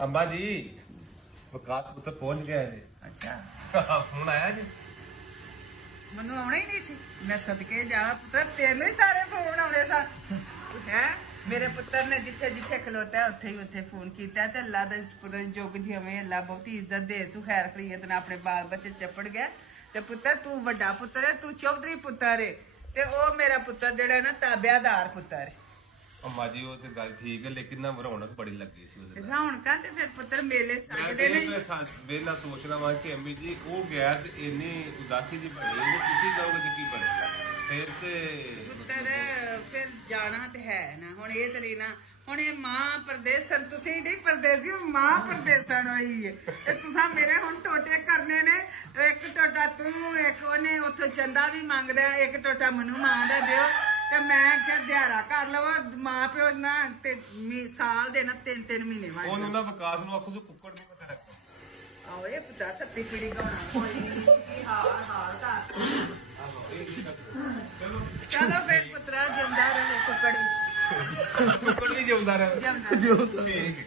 अंबा जी विकास पुत्र पहुंच गया है। ਅੱਛਾ फोन आया जी। ਮੈਨੂੰ ਆਉਣਾ ਹੀ ਨਹੀਂ ਸੀ ਮੈਂ ਸਦਕੇ ਜਾ ਪੁੱਤਰ ਤੈਨੂੰ ਹੀ ਸਾਰੇ ਫੋਨ ਆਉਣੇ ਸਨ ਹੈ ਮੇਰੇ ਪੁੱਤਰ ਨੇ ਜਿੱਥੇ ਜਿੱਥੇ ਖਲੋਤਾ ਉੱਥੇ ਫੋਨ ਕੀਤਾ ਤੇ ਅੱਲਾ ਦਾ ਪੁੱਤਰ ਜੋਗ ਜਿਵੇਂ ਅੱਲਾ ਬਹੁਤੀ ਇੱਜ਼ਤ ਦੇ ਤੂੰ ਖੈਰ ਖਰੀਅਤ ਨਾਲ ਆਪਣੇ ਬਾਲ ਬੱਚੇ ਚੱਪੜ ਗਿਆ ਤੇ ਪੁੱਤਰ ਤੂੰ ਵੱਡਾ ਪੁੱਤਰ ਹੈ ਤੂੰ ਚੌਧਰੀ ਪੁੱਤਰ ਹੈ ਤੇ ਉਹ ਮੇਰਾ ਪੁੱਤਰ ਜਿਹੜਾ ਨਾ ਤਾਬਿਆਦਾਰ ਪੁੱਤਰ ਹੈ ਅੰਮਾ ਜੀ ਉਹ ਤੇ ਗੱਲ ਠੀਕ ਹੈ ਲੇਕਿਨ ਨਾ ਰੌਣਕ ਬੜੀ ਲੱਗੀ ਸੀ ਉਸ ਦਿਨ। ਰੌਣਕਾਂ ਤੇ ਫਿਰ ਪੁੱਤਰ ਮੇਲੇ ਸੱਜਦੇ ਨੇ ਵੇਲਾ ਸੋਚਣਾ ਵਾ ਕਿ ਅੰਮੀ ਜੀ ਉਹ ਗਿਆ ਤੇ ਇੰਨੀ ਉਦਾਸੀ ਜੀ ਬਣੀ ਜੇ ਤੁਸੀਂ ਜਾਓਗੇ ਤੇ ਕੀ ਬਣੇਗਾ ਫਿਰ ਤੇ ਪੁੱਤਰ ਫਿਰ ਜਾਣਾ ਤੇ ਹੈ ਨਾ ਹੁਣ ਇਹ ਤੇਰੀ ਨਾ ਹੁਣ ਇਹ ਮਾਂ ਪਰਦੇਸਣ ਤੁਸੀਂ ਨਹੀਂ ਪਰਦੇਸੀ ਮਾਂ ਪਰਦੇਸਣ ਹੋਈ ਹੈ ਤੇ ਤੁਸੀਂ ਮੇਰੇ ਹੁਣ ਟੋਟੇ ਕਰਨੇ ਨੇ ਇੱਕ ਟੋਟਾ ਤੂੰ ਇੱਕ ਉਹਨੇ ਉੱਥੋਂ ਚੰਦਾ ਵੀ ਮੰਗਦਾ ਇੱਕ ਟੋਟਾ ਮੈਨੂੰ ਮੰਗਦਾ ਦਿਓ ਤੇ ਮੈਂ ਕਿਹਾ ਦਿਹਾੜਾ ਕਰ ਲਵਾਂ ਮਾਂ ਪਿਓ ਨਾ ਤੇ ਸਾਲ ਦੇ ਨਾ 3 ਮਹੀਨੇ ਵਾਂ ਉਹਨੂੰ ਨਾ ਵਿਕਾਸ ਨੂੰ ਆਖੋ ਸੋ ਕੁੱਕੜ ਨਹੀਂ ਪਤਾ ਰੱਖੋ। ਆਓ ਇਹ ਪੁੱਤਾ ਸੱਤੀ ਪੀੜੀ ਗਾਉਣਾ ਕੋਈ ਹਾਲ ਤਾਂ ਆਹੋ ਇਹ ਕੀ ਚਲੋ ਚਲੋ ਫਿਰ ਪੁੱਤਰਾ ਜਿੰਦਾ ਰਹੇ ਕੁੱਕੜ ਕੁੱਕੜ ਨਹੀਂ ਜਿਉਂਦਾ ਰਹੇ ਜਿਉਂਦਾ ਠੀਕ ਹੈ।